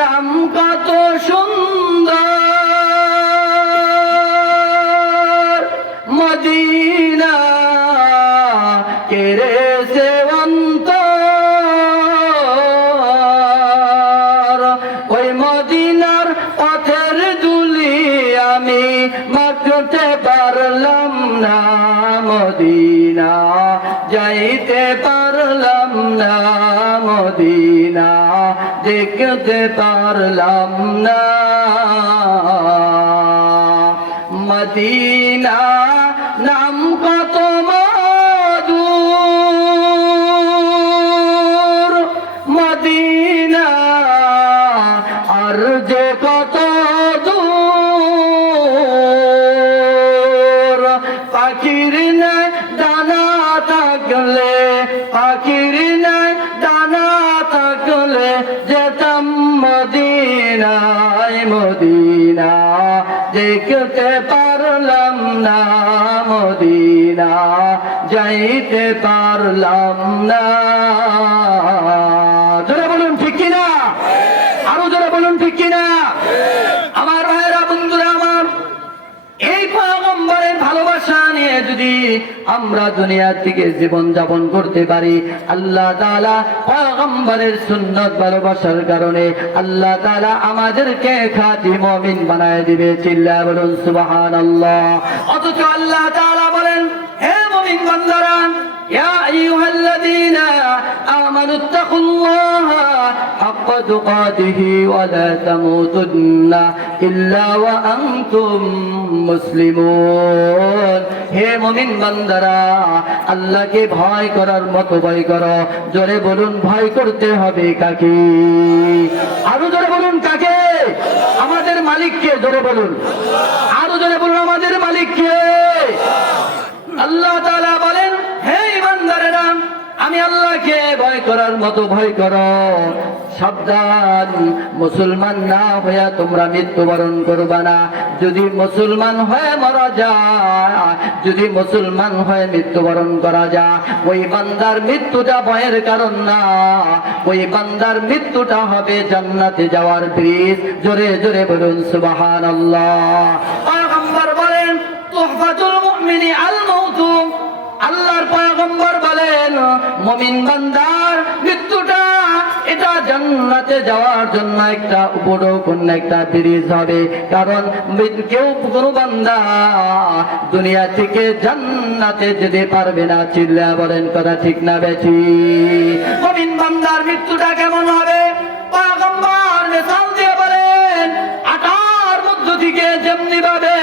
নাম কত সুন্দর, মদিনা কেড়েছে অন্তর। ওই মদিনার পথের ধুলি আমি মাখতে পারলাম না, মদিনা যাইতে পারলাম না, মদিনা দেখতে পারলাম না। মদিনা নাম কত মধুর, মদিনা আর যে কত দূর। পাখির নাই ডানা থাকলে, পাখির নাই ডানা থাকলে যেতাম মদিনায়, মদিনা দেখতে পারলাম না, মদিনা যাইতে পারলাম না। জোরে বলুন ঠিক কিনা, আরো জোরে বলুন ঠিক কিনা। আমার ভাইরা, বন্ধুরা আমার, এই পয়গম্বরের ভালোবাসা নিয়ে যদি আমরা দুনিয়া থেকে জীবন যাপন করতে পারি, আল্লাহ তাআলা পয়গম্বরের সুন্নাত ভালোবাসার কারণে আল্লাহ তাআলা আমাদেরকে খাঁটি মুমিন বানায় দিবে। চিল্লায়া বলুন সুবহানাল্লাহ। অথচ আল্লাহ তাআলা বলেন, হে মুমিন বান্দারা, ইয়া আইয়ুহাল্লাযীনা আমানুত্তাকুল্লাহা হাক্কা তুকাতিহি ওয়া লা তামুতুন্না ইল্লা ওয়া আনতুম মুসলিমুন। হে মুমিন বান্দারা, আল্লাহকে ভয় করার মতো ভয় করো। জোরে বলুন, ভয় করতে হবে কাকে? আরো জোরে বলুন, কাকে? আমাদের মালিককে। জোরে বলুন, আরো জোরে বলুন, আমাদের মালিককে। আল্লাহ তাআলা বলেন, হে ইমানদারেরা, আমি আল্লাহকে ভয় করার মতো ভয় করো। সাবধান, মুসলমান না হয়ে তোমরা মৃত্যুবরণ করবা না। যদি মুসলমান হয়ে মারা যায়, যদি মুসলমান হয়ে মৃত্যুবরণ করা যায়, ওই বান্দার মৃত্যুটা ভয়ের কারণ না, ওই বান্দার মৃত্যুটা হবে জান্নাতে যাওয়ার ব্রিজ। জোরে জোরে বলুন সুবহানাল্লাহ। পয়গম্বর বলেন, তুহফাতুল মুমিনি আল মাউতু। আল্লাহর পয়গম্বর বলেন, মুমিন বান্দার মৃত্যুটা এটা জান্নাতে যাওয়ার জন্য একটা উপঢৌকন, একটা ব্রিজ হবে। কারণ কেউ কোনো বান্দা দুনিয়া থেকে জান্নাতে যেতে পারবে না। চিল্লা বলেন কথা ঠিক না বেঠি? মুমিন বান্দার মৃত্যুটা কেমন হবে? পয়গম্বর মিসাল দিয়ে বলেন, আটার মধ্য থেকে যেমনি ভাবে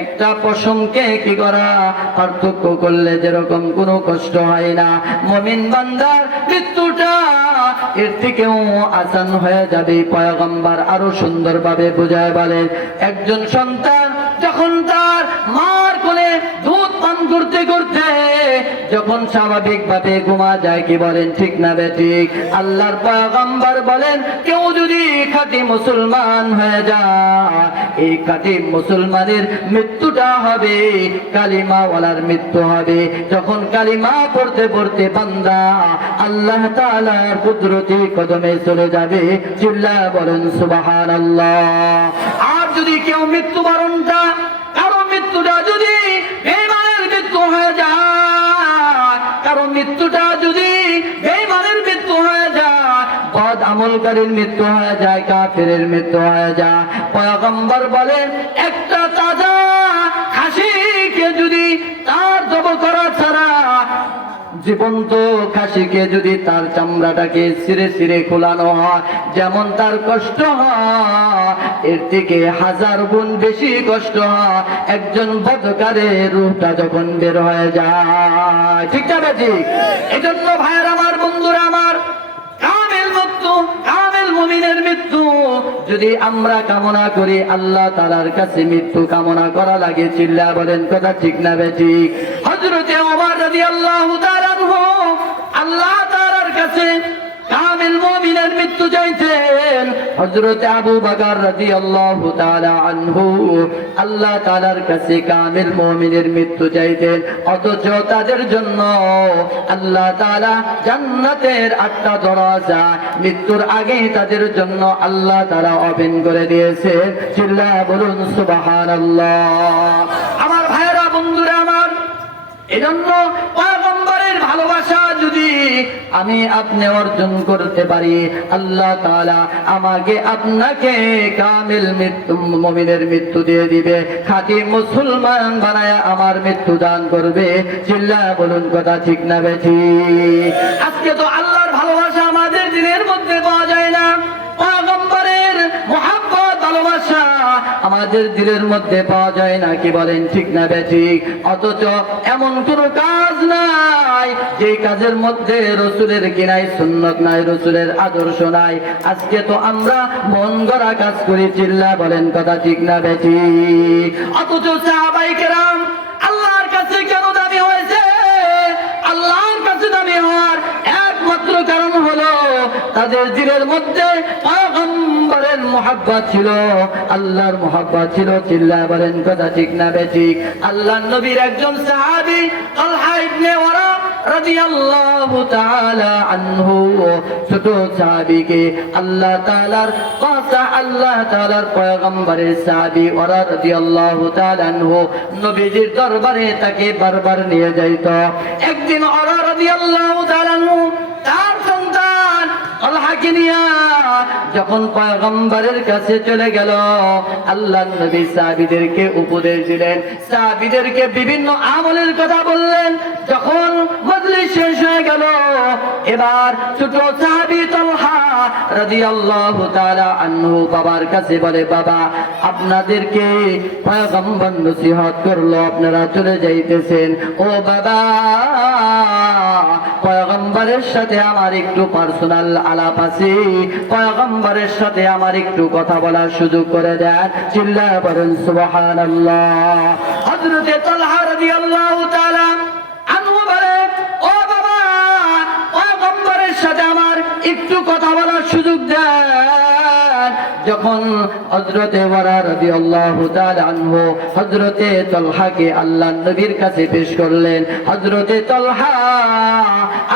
একটা পশমকে কি করা পার্থক্য করলে যেরকম কোনো কষ্ট হয় না, মুমিন বান্দার মৃত্যুটা এর থেকেও আসান হয়ে যাবে। পয়গম্বর আরো সুন্দরভাবে বোঝায় বলেন, একজন সন্তান যখন তার মার কোলে দুধ পান করতে করতে যখন স্বাভাবিকভাবে ঘুমা যায়, কি বলেন ঠিক না বেঠিক? আল্লাহর পয়গম্বর বলেন, কেউ যদি খাঁটি মুসলমান হয়ে যায়, এই খাঁটি মুসলমানের মৃত্যুটা হবে কালিমাওয়ালার মৃত্যু হবে। যখন কালিমা পড়তে পড়তে বান্দা আল্লাহ তাআলার কুদরতি কদমে চলে যাবে। চিল্লায়া বলেন সুবহানাল্লাহ। আর যদি কেউ মৃত্যুবরণটা, কারো মৃত্যুটা যদি বেঈমানের মৃত্যু হয়ে যায়, কারো মৃত্যুটা যদি বেঈমানের মৃত্যু হয়ে যায়, বদ আমলকারীর মৃত্যু হয়ে যায়, কাফেরের মৃত্যু হয়ে যায়, পয়গম্বর বলেন, একটা তাজা খাসিকে যদি তার জবাই করা ছাড়া, জীবন্ত খাসিকে যদি তার চামড়াটাকে ছিঁড়ে ছিঁড়ে খোলানো হয়, যেমন তার কষ্ট হয়, এর থেকে 1000 গুণ বেশি কষ্ট হয় একজন বদকারের রূহটা যখন বের হয়ে যায়। ঠিক না ঠিক? এজন্য ভাইয়ের আমার, বন্ধুরা আমার, কামেল মৃত্যু, কামেল মুমিনের মৃত্যু যদি আমরা কামনা করি, আল্লাহ তাআলার কাছে মৃত্যু কামনা করা লাগে। চিল্লা বলেন কথা ঠিক না বেঠিক? হযরতে ওমর রাদিয়াল্লাহু তাআলা আনহু আল্লাহ তাআলার কাছে কামেল মুমিনের মৃত্যু চাইতেন। হযরত আবু বকর রাদিয়াল্লাহু তাআলা আনহু আল্লাহ তাআলার কাছে কামিল মুমিনের মৃত্যু চাইতেন, অথচ তাদের জন্য আল্লাহ তাআলা জান্নাতের 8টা দরজা মৃত্যুর আগে তাদের জন্য আল্লাহ তাআলা ওপেন করে দিয়েছে। চিল্লায়া বলুন সুবহানাল্লাহ। আমার ভাইরা, বন্ধুরা আমার, এজন্য পয়গম্বরের ভালোবাসা যদি আমি আপনি অর্জন করতে পারি, আল্লাহ তাআলা আমাকে আপনাকে কামিল মৃত্যু, মুমিনের মৃত্যু দিয়ে দিবে, খাঁটি মুসলমান বানায়া আমার মৃত্যু দান করবে। চিল্লায়া বলুন কথা ঠিক না বেঠিক? আজকে তো আল্লাহর ভালোবাসা আমাদের দিনের মধ্যে পাওয়া যায় না, পয়গম্বরের মুহাব্বত ভালোবাসা আমাদের দিলের মধ্যে পাওয়া যায় না, কি বলেন ঠিক না বেঠিক? অথচ এমন কোন কাজ নাই যে কাজের মধ্যে রসুলের কি নাই, সুন্নত নাই, রসুলের আদর্শ নাই। আজকে তো আমরা মন গড়া কাজ করি। চিল্লা বলেন কথা ঠিক না বেঠিক? অথচ সাহাবায়ে কেরাম আল্লাহর কাছে কেন দামি হয়েছে? আল্লাহর কাছে দামি হওয়ার একমাত্র কারণ হলো তাদের দিলের মধ্যে পয়গম্বরের মুহাব্বত ছিল, আল্লাহর মুহাব্বত ছিল। চিল্লা বলেন কথা ঠিক না বেঠিক? আল্লাহর নবীর একজন সাহাবী তালহা ইবনে ওয়ারা রাদিয়াল্লাহু তাআলা আনহু, ছোট সাহাবীকে আল্লাহ তাআলার কথা, আল্লাহ তাআলার পয়গম্বরের সাহাবী ওয়ারা রাদিয়াল্লাহু তাআলা আনহু নবীজির দরবারে তাকে বারবার নিয়ে যাইত। একদিন ওয়ারা রাদিয়াল্লাহু তাআলা আনহু তার সন্তান তালহাকে নিয়ে যখন পয়গম্বরের কাছে চলে গেল, আল্লাহর নবী সাহাবীদেরকে উপদেশ দিলেন, সাহাবীদেরকে বিভিন্ন আমলের কথা বললেন। যখন মজলিস শেষ হয়ে গেল, এবার ছোট সাহাবী তালহা রাদিয়াল্লাহু তাআলা আনহু বাবার কাছে বলে, বাবা, আপনাদেরকে পয়গম্বর নসিহত করলো, আপনারা চলে যাইতেছেন। ও বাবা, পয়গম্বরের সাথে আমার একটু পার্সোনাল আলাপ আছে, পয়গম্বরের সাথে আমার একটু কথা বলার সুযোগ করে দেন। চিল্লায়া বলেন সুবহানাল্লাহ। হযরতে তালহা রাদিয়াল্লাহু তাআলা আনহু বলে, ও বাবা, পয়গম্বরের সাথে আমার একটু কথা বলার সুযোগ দেন। যখন হযরতে ওয়ারা রাদিয়াল্লাহু তাআলা আনহু হযরতে তালহাকে আল্লাহর নবীর কাছে পেশ করলেন, হযরতে তালহা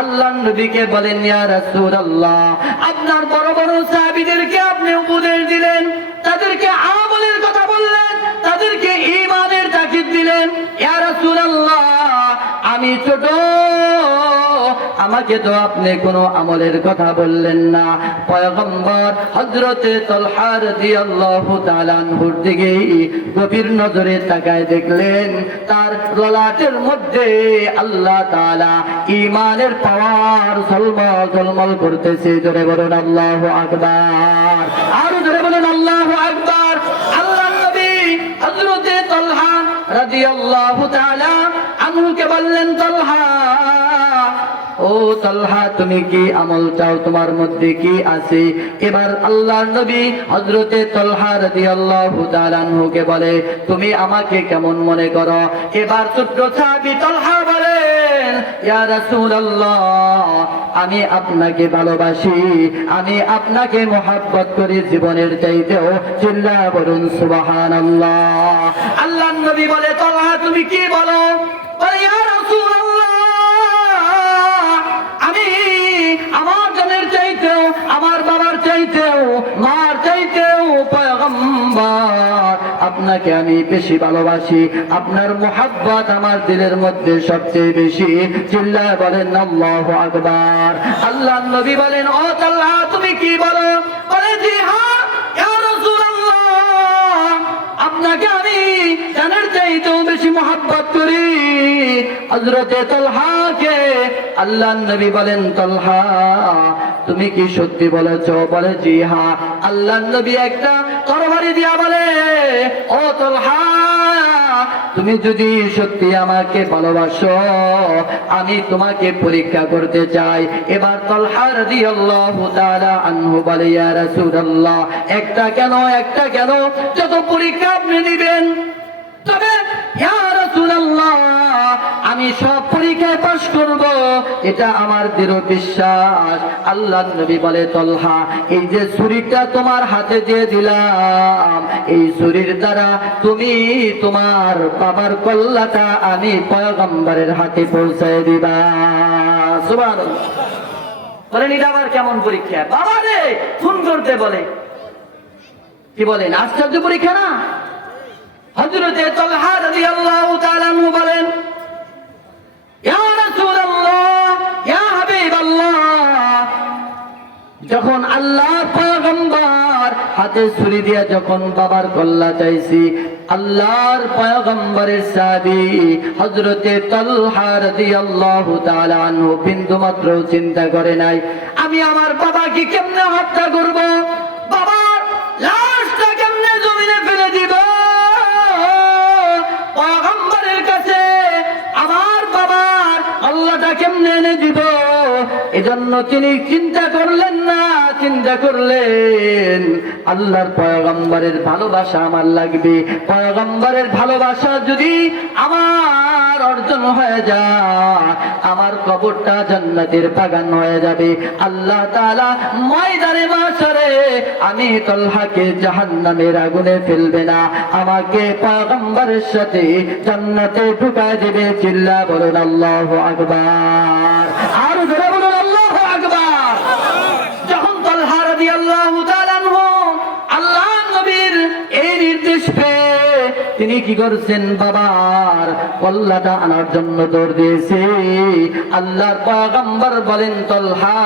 আল্লাহর নবীকে বলেন, ইয়া রাসূলুল্লাহ, আপনার বড় বড় সাহাবীদেরকে আপনি উপদেশ দিলেন, তাদেরকে আমলের কথা বললেন, তাদেরকে ঈমানের তাকিদ দিলেন। ইয়া রাসূলুল্লাহ, আমি ছোট, আমাকে তো আপনি কোনো আমলের কথা বললেন না। পয়গম্বর হযরতে তালহা রাদিয়াল্লাহু তাআলা আনহুর দিকে গভীর নজরে তাকায় দেখলেন, তার ললাটের মধ্যে আল্লাহ তাআলা ঈমানের পাওয়ার ঝলমল ঝলমল করতেছে। জোরে বলুন আল্লাহু আকবার, আরো জোরে বলুন আল্লাহু আকবার। আল্লাহর নবী হযরতে তালহা রাদিয়াল্লাহু তাআলা আনহুকে বললেন, তালহা, ও তালহা, তুমি কি আমল চাও? তোমার মধ্যে কি আছে? এবার আল্লাহর নবী হযরতে তালহা রাদিয়াল্লাহু তাআলা আনহুকে বলে, তুমি আমাকে কেমন মনে করো? এবার ছোট্ট সাহাবী তালহা বলেন, ইয়া রাসূলুল্লাহ, আমি আপনাকে ভালোবাসি, আমি আপনাকে মুহাব্বত করি জীবনের চাইতেও। চিল্লায়া বলুন সুবহানাল্লাহ। আল্লাহর নবী বলে, তালহা, তুমি কি বলো? বলে, ইয়া রাসূলুল্লাহ, আমি আমার জানের চাইতেও, আমার বাবার চাইতেও, মার চাইতেও পয়গম্বর আপনাকে আমি বেশি ভালোবাসি, আপনার মুহাব্বত আমার দিলের মধ্যে সবচেয়ে বেশি। চিল্লায়া বলেন আল্লাহু আকবার। আল্লাহর নবী বলেন, ও তালহা, তুমি কি বলো? বলে, জি হ্যাঁ ইয়া রাসূলুল্লাহ, আপনাকে আমি জানের চাইতেও বেশি মুহাব্বত করি। হযরতে তালহাকে আল্লাহর নবী বলেন, তালহা, তুমি কি সত্যি বলেছো? বলে, জি হ্যাঁ। আল্লাহর নবী একটা তরবারি দিয়া বলে, ও তালহা, তুমি যদি সত্যি আমাকে ভালোবাসো, আমি তোমাকে পরীক্ষা করতে চাই। এবার তালহা রাদিয়াল্লাহু তাআলা আনহু বলে, ইয়া রাসূলুল্লাহ, একটা কেন, একটা কেন, যত পরীক্ষা আপনি নিবেন, তবে ইয়া রাসূলুল্লাহ, আমি সব পরীক্ষায় পাশ করব, এটা আমার দৃঢ় বিশ্বাস। আল্লাহর নবী বলে, তলহা এই যে ছুরিটা তোমার হাতে দিয়ে দিলাম, এই ছুরির দ্বারা তুমি তোমার বাবার কল্লাটা আমি পয়গম্বরের হাতে পৌঁছায় দিবা। সুবহানাল্লাহ। বলেন এটা আবার কেমন পরীক্ষা? বাবা রে খুন করতে বলে, কি বলেন আশ্চর্য পরীক্ষা না? হযরতে তালহা রাদিয়াল্লাহু তাআলা আনহু বলেন, ইয়া রাসূলুল্লাহ, ইয়া হাবিবাল্লাহ, যখন আল্লাহর পয়গম্বর হাতে ছুরি দিয়ে যখন বাবার কল্লা চাইছি, আল্লাহর পয়গম্বরের সাহাবী হযরতে তালহা রাদিয়াল্লাহু তাআলা আনহু বিন্দু মাত্র চিন্তা করে নাই আমি আমার বাবাকে কেমনে হত্যা করব, বাবার লাশটা কেমনে জমিনে ফেলে দিব, পয়গম্বরের কাছে আমার বাবার আল্লাহটা কেমনে এনে দিব। এজন্য তিনি চিন্তা করলেন না, চিন্তা করলেন আল্লাহর পয়গম্বরের ভালোবাসা আমার লাগবে, পয়গম্বরের ভালোবাসা যদি আমার অর্জন হয়ে যায় আমার কবরটা জান্নাতের বাগান হয়ে যাবে। আল্লাহ তাআলা ময়দানে মাশরে আমি তলহাকে জাহান্নামের আগুনে ফেলবে না, আমাকে পয়গম্বরের সাথে জান্নাতে ঢুকায় দেবে। চিল্লা বলুন আল্লাহু আকবার, আর জোরে বলুন আল্লাহু আকবার। যখন তালহা রাদিয়াল্লাহু তাআলা আনহু আল্লাহর নবীর এই নির্দেশ পেয়ে তিনি কি করছেন, বাবার কল্লাটা আনার জন্য দৌড় দিয়েছে। আল্লাহর পয়গম্বর বলেন, তালহা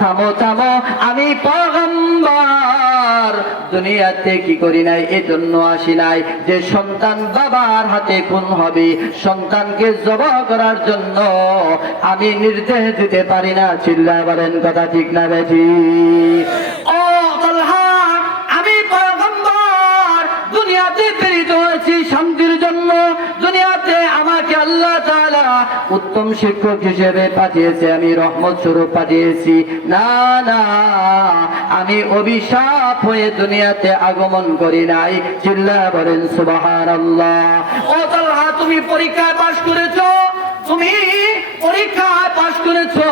থামো থামো, আমি পয়গম্বর দুনিয়াতে কি করি নাই, এজন্য আসি নাই যে সন্তান বাবার হাতে খুন হবে, সন্তানকে জবাহ করার জন্য আমি নির্দেশ দিতে পারি না। চিল্লায় বলেন কথা ঠিক না বেঠি? ও তালহা, আমি পয়গম্বর দুনিয়াতে প্রেরিত হয়েছি শান্তির জন্য, দুনিয়াতে আমাকে আল্লাহ তাআলা উত্তম শিক্ষক হিসেবে পাঠিয়েছে, আমি রহমত স্বরূপ পাঠিয়েছি। না না, আমি অভিশাপ হয়ে দুনিয়াতে আগমন করি নাই। চিল্লা বলেন সুবহানাল্লাহ। ও তালহা, তুমি পরীক্ষায় পাশ করেছো, তুমি পরীক্ষায় পাশ করেছো,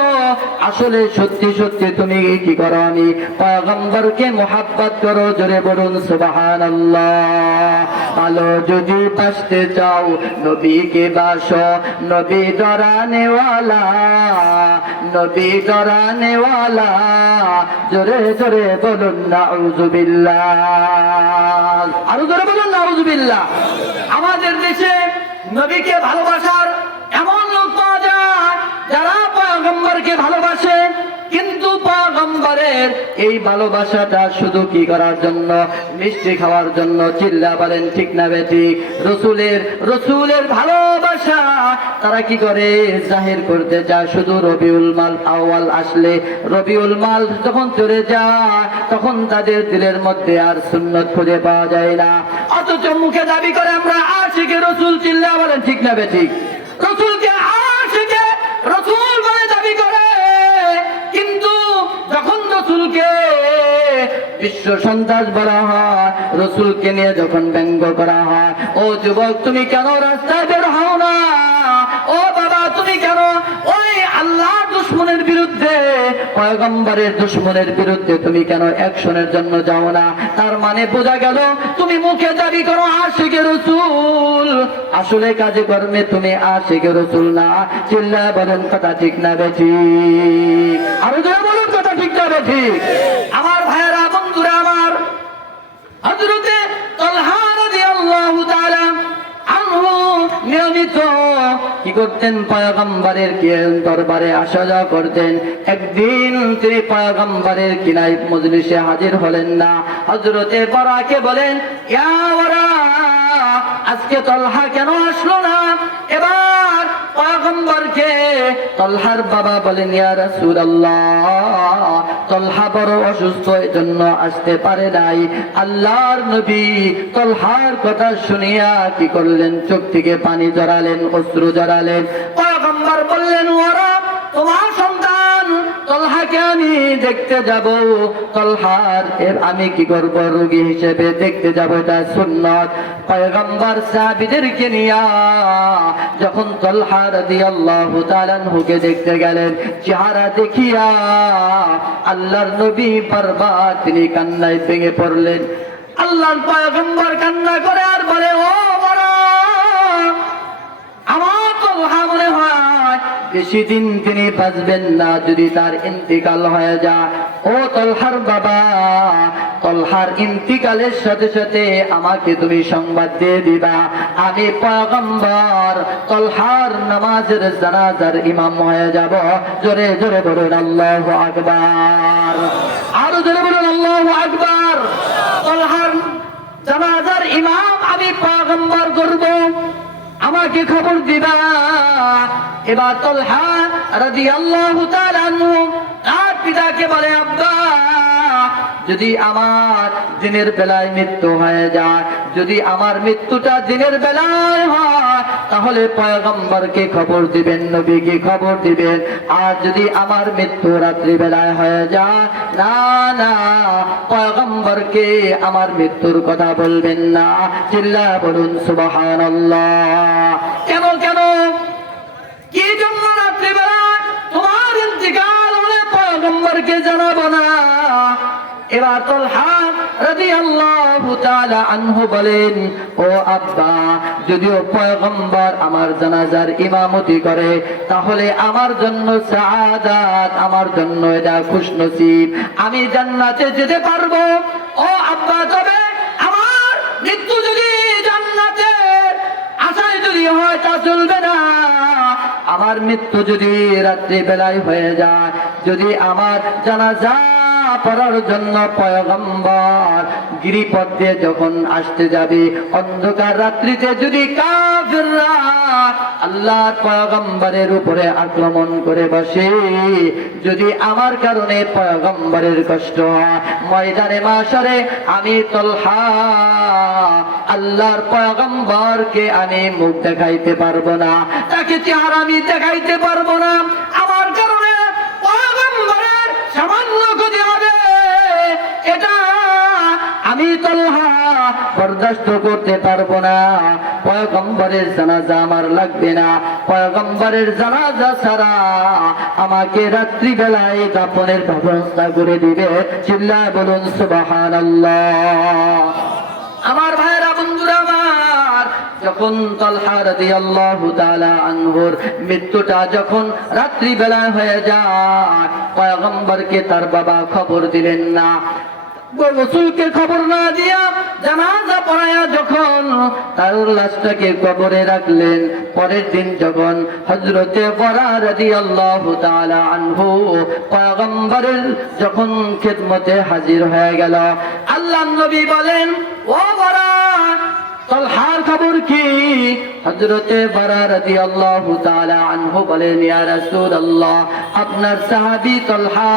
আসলে সত্যি সত্যি তুমি কি করো, আমি পয়গম্বরকে মোহাব্বত করো। জোরে বলুন সুবহানাল্লাহ। ভালো যদি বাসতে চাও নবীকে বাসো, নবী ডরানেওয়ালা, নবী ডরানেওয়ালা। জোরে জোরে বলুন নাউযুবিল্লাহ, আরো জোরে বলুন নাউযুবিল্লাহ। আমাদের দেশে নবীকে ভালোবাসার এমন লোক পাওয়া যায় যারা পয়গম্বরকে ভালোবাসে, কিন্তু পয়গম্বরের এই ভালোবাসাটা শুধু কি করার জন্য, মিষ্টি খাওয়ার জন্য। চিল্লা বলেন ঠিক না বেঠিক? রসুলের ভালোবাসা তারা কি করে জাহির করতে চায় শুধু রবিউল মাল আউয়াল আসলে, রবিউল মাল যখন চলে যায় তখন তাদের দিলের মধ্যে আর সুন্নত খুঁজে পাওয়া যায় না, অথচ মুখে দাবি করে আমরা আশিকে রসুল। চিল্লা বলেন ঠিক না বেঠিক? রসুলকে আশিকে রসুল বলে দাবি করে, কিন্তু যখন রসুলকে বিশ্ব সন্ত্রাস বলা হয়, রসুলকে নিয়ে যখন ব্যঙ্গ করা হয়, ও যুবক তুমি কেন রাস্তায় বের হও না, ও বাবা তুমি কেন ওই আল্লাহর দুশমনের বিরুদ্ধে, পয়গম্বরের দুশমনের বিরুদ্ধে তুমি কেন অ্যাকশনের জন্য যাও না? তার মানে বোঝা গেল তুমি মুখে দাবি করো আশিকে রসুল, আসলে কাজে কর্মে তুমি আশিকে রসুল না। চিল্লা বলেন কথা ঠিক না বেঠিক? আরো যারা বলুন কথা ঠিক না বেঠিক? আমার ভাইয়েরা, বন্ধুরা আমার, হযরতে তালহা রাদিয়াল্লাহু তাআলা আনহু নিয়মিত কি করতেন, পয়গম্বরের দরবারে আসা যাওয়া করতেন। একদিন তিনি পয়গম্বরের কিনাই মজলিসে হাজির হলেন না। হযরতে বারাকে বলেন, ইয়া বারা, আজকে তালহা কেন আসলো না? এবার পয়গম্বরকে তালহার বাবা বলেন, ইয়া রাসূলুল্লাহ, তালহা বড় অসুস্থ, এজন্য আসতে পারে নাই। আল্লাহর নবী তালহার কথা শুনিয়া কি করলেন, চোখ থেকে পানি জড়ালেন, অশ্রু জড়ালেন। পয়গম্বর বললেন, ওরা তোমার সন্তান তালহা তলহাকে আমি দেখতে যাব, তলহার আমি কি করব, রোগী হিসেবে দেখতে যাব, এটা সুন্নাত। পয়গম্বর সাহাবীদেরকে নিয়া যখন তলহা রাদিয়াল্লাহু তাআলা আনহুকে দেখতে গেলেন, চেহারা দেখিয়া আল্লাহর নবী বরবাদ, তিনি কান্নায় ভেঙে পড়লেন। আল্লাহর পয়গম্বর কান্না করে আর বলে, ও বড়, আমার তলহা মনে হয় বেশি দিন তিনি বাঁচবেন না, যদি তার ইন্তিকাল হয়ে যায়। ও তলহার বাবা, তলহার ইন্তিকালের সাথে সাথে আমাকে তুমি সংবাদ দিয়ে দিবা, আমি পয়গম্বর তলহার নামাজের জানাজার ইমাম হয়ে যাব। জোরে জোরে বলুন আল্লাহু আকবার, আরো জোরে বলুন আল্লাহু আকবার। তলহার জানাজার ইমাম আমি পয়গম্বর করব, আমাকে খবর দিবা। এবার তলহা রাদিয়াল্লাহু তাআলা আনহু তার পিতাকে বলে, আব্বা, যদি আমার দিনের বেলায় মৃত্যু হয়ে যায়, যদি আমার মৃত্যুটা দিনের বেলায় হয়, তাহলে পয়গম্বরকে খবর দিবেন, নবীকে খবর দিবেন। আর যদি আমার মৃত্যু রাত্রি বেলায় হয়ে যায়, না না, পয়গম্বরকে আমার মৃত্যুর কথা বলবেন না। চিল্লায়া বলুন সুবহানাল্লাহ। কেন কেন, কি জন্য রাত্রিবেলা তোমার ইন্তিকাল হলে পয়গম্বরকে জানাবো না? এবার তলহা রাদিয়াল্লাহু তাআলা আনহু বলেন, ও আব্বা, যদিও পয়গম্বর আমার জানাজার ইমামতি করে, তাহলে আমার জন্য সাআদাত, আমার জন্য এটা খুশনসিব, আমি জান্নাতে যেতে পারবো। ও আব্বা, তবে আমার মৃত্যু যদি জান্নাতের আশায় যদি হয় তা চলবে না। আমার মৃত্যু যদি রাত্রি বেলায় হয়ে যায়, যদি আমার জানাজা পড়ার জন্য পয়গম্বর গিরিপথ দিয়ে যখন আসতে যাবে, অন্ধকার রাত্রিতে যদি কাফিররা আল্লাহর পয়গম্বরের উপরে আক্রমণ করে বসে, যদি আমার কারণে পয়গম্বরের কষ্ট হয়, ময়দানে মাশারে আমি তলহা আল্লাহর পয়গম্বরকে আমি মুখ দেখাইতে পারবো না, তাকে চেহারা আমি দেখাইতে পারবো না। আমার কারণে পয়গম্বরের সামান্য ক্ষতি হবে, এটা আমি তলহা বরদাস্ত করতে পারবো না। পয়গম্বরের জানাজা আমার লাগবে না, পয়গম্বরের জানাজা ছাড়া আমাকে রাত্রি বেলায় দাফনের ব্যবস্থা করে দিবে। চিল্লায়া বলুন সুবহানাল্লাহ। আমার ভাইরা, বন্ধুরা আমার, যখন তলহা রাদিয়াল্লাহু তাআলা আনহুর মৃত্যুটা যখন রাত্রি বেলায় হয়ে যায়, পয়গম্বরকে তার বাবা খবর দিলেন না। রাসূলকে খবর না দিয়া জানাজা পড়ায়া যখন তার লাশটাকে কবরে রাখলেন, পরের দিন যখন হযরতে বরা রাদিয়াল্লাহু তাআলা আনহু পয়গম্বরের যখন খিদমতে হাজির হয়ে গেল, আল্লাহর নবী বলেন, ও বরা, তলহার খবর কি? হযরতে বরা রাদিয়াল্লাহু তাআলা আনহু বলেন, ইয়া রাসূলুল্লাহ, আপনার সাহাবী তলহা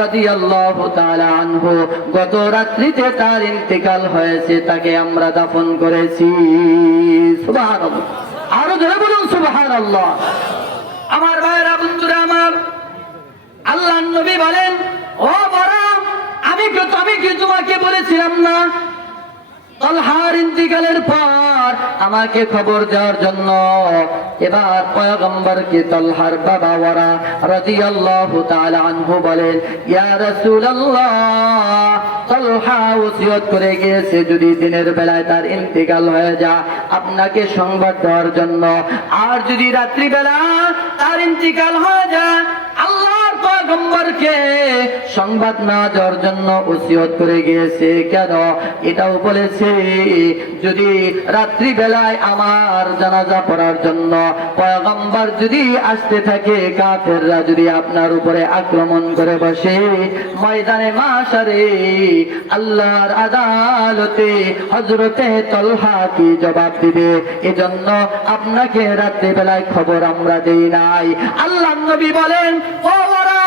রাদিয়াল্লাহু তাআলা আনহু গত রাত্রিতে তার ইন্তিকাল হয়েছে, তাকে আমরা দাফন করেছি। সুবহানাল্লাহ, আরো জোরে বলুন সুবহানাল্লাহ। আমার ভাইরা, বন্ধুরা আমার, আল্লাহর নবী বলেন, ও বরা, আমি কি তোমাকে বলেছিলাম না তলহার ইন্তিকালের পর আমাকে খবর দেওয়ার জন্য? এবার পয়গম্বরকে তলহার বাবা ওয়ারা রাদিয়াল্লাহু তাআলা আনহু বলেন, ইয়া রাসূলুল্লাহ, তলহা ওসিয়ত করে গিয়েছে যদি দিনের বেলায় তার ইন্তিকাল হয়ে যায় আপনাকে সংবাদ দেওয়ার জন্য, আর যদি রাত্রি বেলা তার ইন্তিকাল হয়ে যায় আল্লাহর পয়গম্বরকে সংবাদ না দেওয়ার জন্য ওসিয়ত করে গিয়েছে। কেন? এটাও বলেছে, যদি রাত্রি বেলায় আমার জানাজা পড়ার জন্য পয়গম্বর যদি আসতে থাকে, কাফেররা যদি আপনার উপরে আক্রমণ করে বসে, ময়দানে মাশারে আল্লাহর আদালতে হযরতে তলহা কি জবাব দিবে? এজন্য আপনাকে রাত্রি বেলায় খবর আমরা দেই নাই। আল্লাহর নবী বলেন, ও ওরা,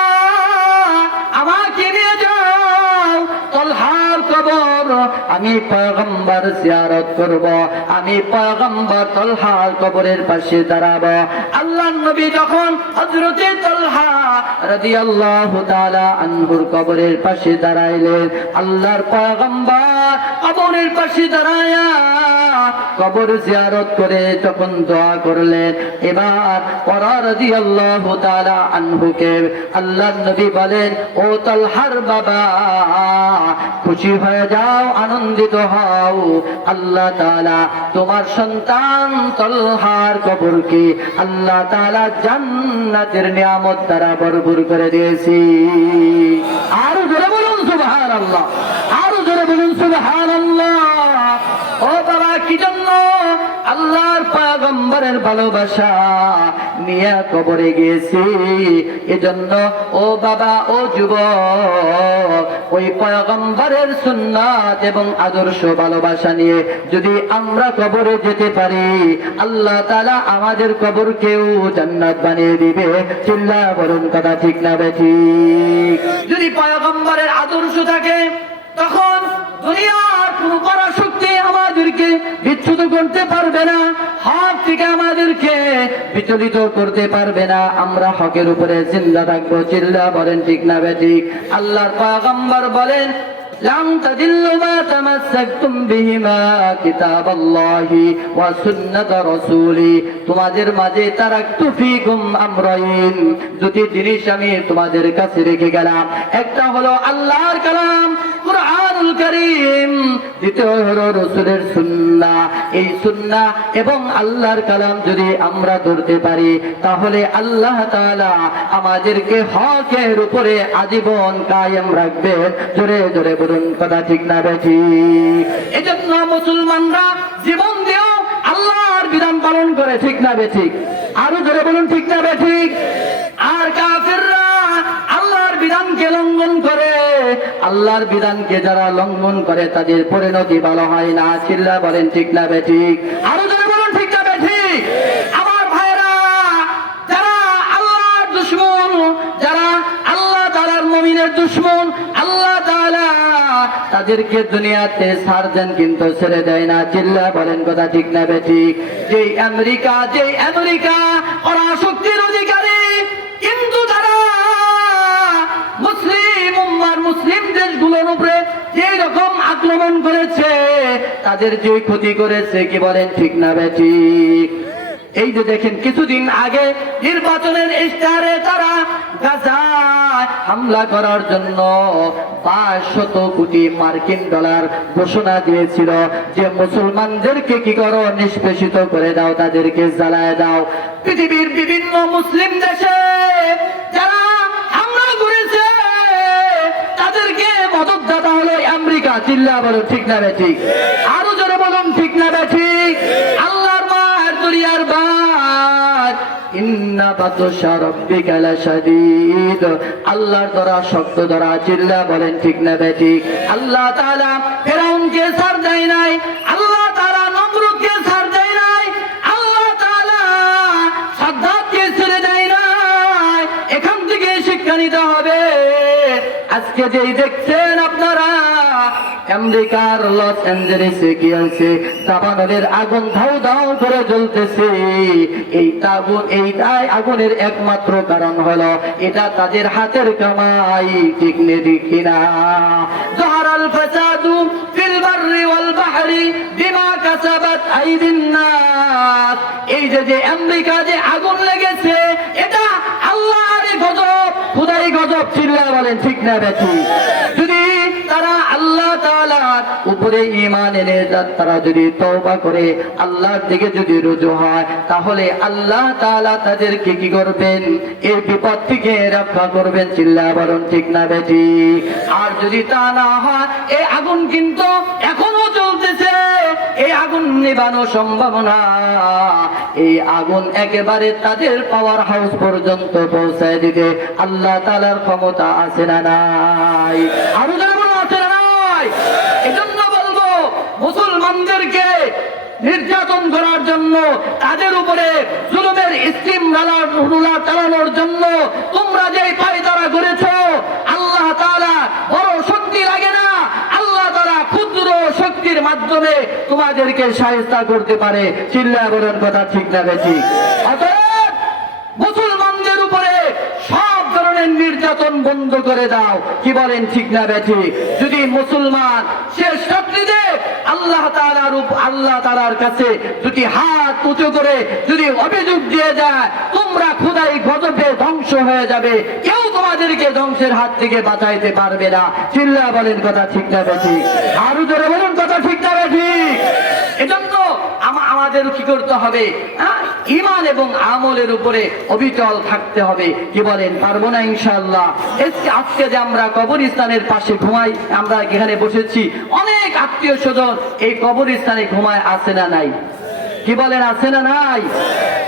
আমাকে নিয়ে যাও তলহার কবর, আমি পয়গম্বর জিয়ারত করব, আমি পয়গম্বর তলহার কবরের পাশে দাঁড়াবো। আল্লাহর নবী যখন হযরতে তালহা রাদিয়াল্লাহু তাআলা আনহুর কবরের পাশে দাঁড়াইলেন, আল্লাহর পয়গম্বর কবরের পাশে দাঁড়ায়া কবর জিয়ারত করে যখন দোয়া করলেন, এবার ওরা রাদিয়াল্লাহু তাআলা আনহুকে আল্লাহর নবী বলেন, ও তালহার বাবা, খুশি হয়ে যাও, আনন্দিত হও, আল্লাহ তাআলা তোমার সন্তান তালহার কবরকে আল্লাহ তাআলা জান্নাতের নিয়ামত দ্বারা ভরপুর করে দিয়েছি। আরো জোরে বলুন সুবহানাল্লাহ, আরো জোরে বলুন সুবহানাল্লাহ। ও বাবা, কি জন্য? আল্লাহর পয়গম্বরের ভালোবাসা নিয়ে কবরে গিয়েছি, এজন্য ও বাবা, ও যুবক, ওই পয়গম্বরের সুন্নাত এবং আদর্শ ভালোবাসা নিয়ে যদি আমরা কবরে যেতে পারি, আল্লাহ তাআলা আমাদের কবরকেও জান্নাত বানিয়ে দিবে। চিল্লা বলুন কথা ঠিক না বেঠিক? যদি পয়গম্বরের আদর্শ থাকে, তখন দুনিয়ার কোন পরাশক্তি আমাদেরকে বিচ্যুত করতে পারবে না, হক থেকে আমাদেরকে বিচলিত করতে পারবে না। আমরা হকের উপরে জিন্দা থাকবো। চিল্লা বলেন ঠিক না বেঠিক? আল্লাহর পয়গম্বর বলেন, লাম তাদিল্লু মা তামাসসাকতুম বিহিমা কিতাবাল্লাহি ওয়া সুন্নাত রাসূলি। তোমাদের মাঝে তারাকতু ফীকুম আমরাইন, দুটি জিনিস আমি তোমাদের কাছে রেখে গেলাম। একটা হলো আল্লাহর কালাম কুরআনুল কারীম, দ্বিতীয় হলো রাসূলের সুন্নাহ। এই সুন্নাহ এবং আল্লাহর কালাম যদি আমরা ধরতে পারি, তাহলে আল্লাহ তাআলা আমাদেরকে হকের উপরে আজীবন কায়েম রাখবেন। জোরে জোরে বলুন কথা ঠিক না বেঠিক? এজন্য মুসলমানরা জীবন দিয়েও আল্লাহর বিধান পালন করে, ঠিক না বেঠিক? আরো জোরে বলুন ঠিক না বেঠিক? আর কাফেররা আল্লাহর বিধানকে লঙ্ঘন করে। আল্লাহর বিধানকে যারা লঙ্ঘন করে, তাদের পরিণতি ভালো হয় না। চিল্লা বলেন ঠিক না বেঠিক? আরো জোরে বলুন ঠিক না বেঠিক? আমার ভাইরা, যারা আল্লাহর দুশমন, যারা আল্লাহ তাআলার মুমিনের দুশমন, আল্লাহ তাআলা তাদেরকে দুনিয়াতে ছাড় দেন, কিন্তু ছেড়ে দেয় না। চিল্লা বলেন কথা ঠিক না বেঠিক? যেই আমেরিকা পরাশক্তির অধিকারী, কিন্তু তারা মুসলিম উম্মার, মুসলিম দেশগুলোর উপরে যে রকম আক্রমণ করেছে, তাদের যে ক্ষতি করেছে, কি বলেন ঠিক না বেঠিক? এই যে দেখেন, কিছুদিন আগে নির্বাচনের ইশতেহারে তারা গাজায় হামলা করার জন্য 500 কোটি মার্কিন ডলার ঘোষণা দিয়েছিল, যে মুসলমানদেরকে কি করো, নিষ্পেষিত করে দাও, তাদেরকে জ্বালায় দাও। পৃথিবীর বিভিন্ন মুসলিম দেশে যারা হামলা করেছে, তাদেরকে মদতদাতা হলো আমেরিকা। চিল্লা বলো ঠিক না বেঠিক? আরো জোরে বলুন ঠিক না বেঠিক? আল্লাহর মার দুনিয়ার বাদ, ইন্না বাতশা রাব্বিকা লাশাদীদ, আল্লাহর ধরা শক্ত ধরা। চিল্লা বলেন ঠিক না বেঠিক? আল্লাহ তাআলা ফিরআউনকে ছাড় দেয় নাই, আল্লাহ তাআলা নমরুদকে ছাড় দেয় নাই, আল্লাহ তাআলা সাদ্দাতকে ছেড়ে দেয় নাই। এখান থেকে শিক্ষা নিতে হবে। আজকে যেই দেখছেন আপনারা আমেরিকার লস অ্যাঞ্জেলেসে কি আছে, দাবানলের আগুন ধাউ ধাউ করে জ্বলতেছে। এইটাই আগুনের একমাত্র কারণ হলো এটা তাদের হাতের কামাই, ঠিক কিনা? যাহারাল ফাসাদু ফিল বাররি ওয়াল বাহরি বিমা কাসাবাত আইদিন নাস। এই যে আমেরিকা যে আগুন লেগেছে, এটা আল্লাহর গজব, খোদাই গজব। চিল্লা বলেন ঠিক না বেঠিক? যদি তারা আল্লাহ তাআলার উপরে ঈমান এনে তারা যদি তওবা করে আল্লাহর দিকে যদি রুজু হয়, তাহলে আল্লাহ তাআলা তাদেরকে কি করবেন? এই বিপদ থেকে রক্ষা করবেন। চিল্লা বলেন ঠিক না বেঠিক? আর যদি তা না হয়, এই আগুন কিন্তু এখনো চলতেছে, এই আগুন নিভানো সম্ভব না। এই আগুন একেবারে তাদের পাওয়ার হাউস পর্যন্ত পৌঁছায় দিতে আল্লাহ তাআলার ক্ষমতা আছে না নাই? আরো জানাবো আছে না নাই? এজন্য বলবো, মুসলমানদেরকে নির্যাতন করার জন্য, তাদের উপরে জুলুমের স্টিম রুলার চালানোর জন্য তোমরা যে পায়তারা করেছো, আল্লাহ তাআলা বড় শক্তি লাগে না, আল্লাহ তাআলা ক্ষুদ্র শক্তির মাধ্যমে তোমাদেরকে শায়েস্তা করতে পারে। চিল্লা বলেন কথা ঠিক না বেঠিক? অতএব মুসলমানদের উপরে সব ধরনের নির্যাতন বন্ধ করে দাও। কি বলেন ঠিক না বেঠিক? যদি মুসলমান শেষ রাত্রিতে আল্লাহ তাআলার কাছে দুটি হাত উঁচু করে যদি অভিযোগ দিয়ে যায়, তোমরা খোদাই গজবে ধ্বংস হয়ে যাবে, কেউ তোমাদেরকে ধ্বংসের হাত থেকে বাঁচাইতে পারবে না। চিল্লা বলেন কথা ঠিক না বেঠিক? আরো জোরে বলুন কথা ঠিক না বেঠিক? এজন্য আমাদের কি করতে হবে? ঈমান এবং আমলের উপরে অবিচল থাকতে হবে। কি বলেন, পারবো না ইনশাআল্লাহ? আজকে যে আমরা কবরস্থানের পাশে ঘুমাই, আমরা এখানে বসেছি, অনেক আত্মীয় স্বজন এই কবরস্থানে ঘুমায়, আছে না নাই? কি বলেন, আছে না নাই?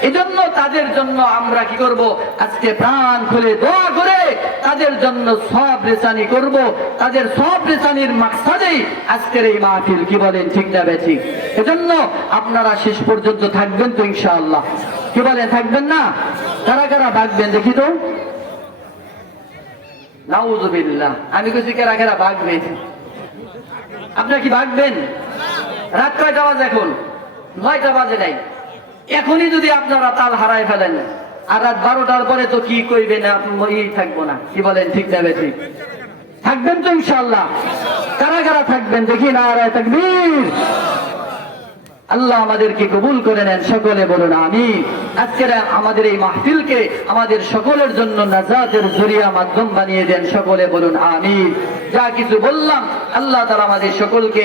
এজন্য তাদের জন্য আমরা কি করব? আজকে প্রাণ খুলে দোয়া করে তাদের জন্য সব রেসানি করব। তাদের সব রেসানির মাকসাদেই আজকের এই মাহফিল। কি বলেন ঠিক না বেঠিক? এজন্য আপনারা শেষ পর্যন্ত থাকবেন তো ইনশাআল্লাহ? কি বলেন, থাকবেন না? কারা কারা ভাগবেন দেখি তো? নাউযুবিল্লাহ। আমি কইছি কারা কারা ভাগবেন? আপনারা কি ভাগবেন? রাত কয়টা বাজে এখন? 9টা বাজে নাই। এখনই যদি আপনারা তাল হারায় ফেলেন, আর রাত 12টার পরে তো কি কইবেন, থাকবো না। কি বলেন ঠিক না বেঠিক? থাকবেন তো ইনশাআল্লাহ? কারা কারা থাকবেন দেখি? নারায়ে তাকবীর। আল্লাহ আমাদেরকে কবুল করে নেন, সকলে বলুন আমিন। আজকের আমাদের এই মাহফিলকে আমাদের সকলের জন্য নাজাতের জরিয়া মাধ্যম বানিয়ে দেন, সকলে বলুন আমিন। যা কিছু বললাম আল্লাহ তাআলা আমাদের সকলকে